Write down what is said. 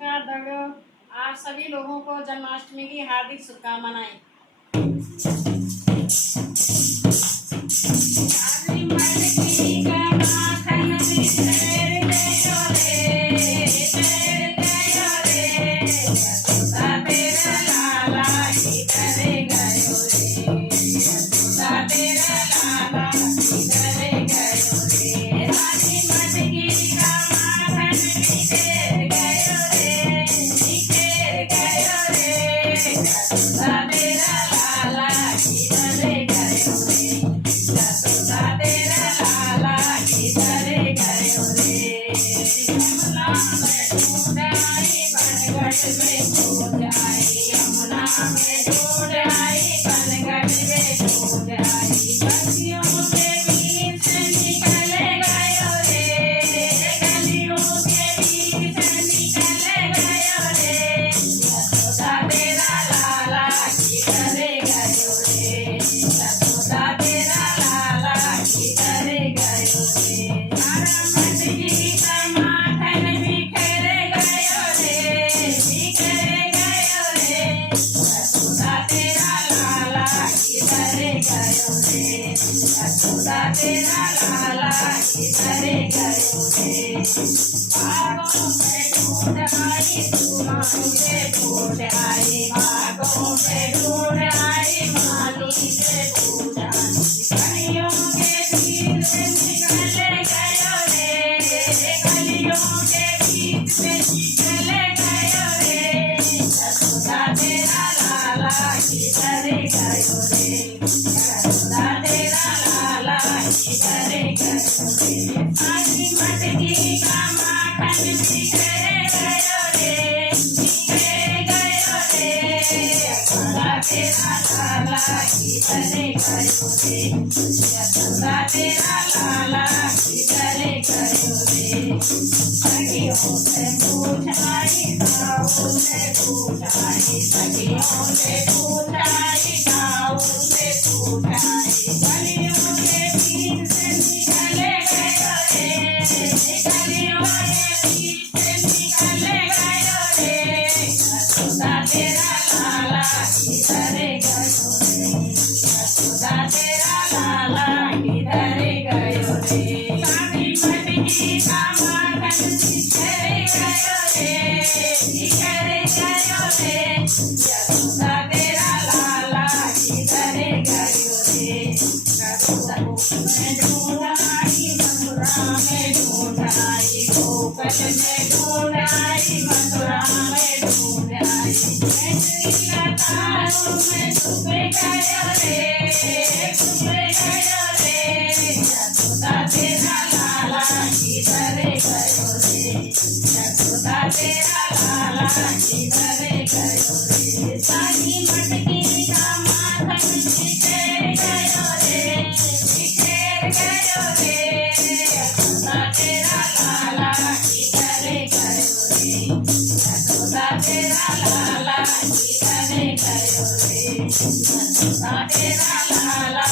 नमस्कार दर्शकों, आप सभी लोगों को जन्माष्टमी की हार्दिक शुभकामनाएं। तेरा लाला किधरे गयो रे बागों में ढूंढ आई तू मानी से ढूंढ आई बागों में ढूंढ आई मानी से ढूंढ आई कलियों के बीच से निकले गयो रे कलियों के बीच से निकले गयो रे यशोदा तेरा लाला किधरे गयो रे यशोदा तेरा लाला किधरे गयो रे आजी मटकी का माखन बिखरे गयो रे बिखरे गयो रे यशोदा तेरा लाला किधरे गयो रे यशोदा तेरा लाला किधरे गयो रे सखियों से पूछ आई गाँव से पूछ आई सखियों से पूछ आई गाँव से पूछ आई गलियों के बीच से निकले गयो रे गलियों के बीच से निकले गयो रे यशोदा तेरा लाला किधरे गयो रे यशोदा तेरा लाला किधरे गयो रे सादी मटकी का माखन बिखरे गयो रे बिखरे गयो रे यशोदा तेरा लाला किधरे गयो रे यशोदा में ढूंढ आई मथुरा में ढूंढ आई गोकुल में ढूंढ आई मथुरा में ढूंढ आई लताओं में छुप गयो रे छुप गयो रे यशोदा तेरा लाला किधरे गयो रे यशोदा तेरा लाला किधरे गयो रे सारी मटकी का माखन बिखरे गयो रे बिखरे गयो रे यशोदा तेरा लाला किधरे गयो रे यशोदा तेरा लाला किधरे गयो रे यशोदा तेरा लाला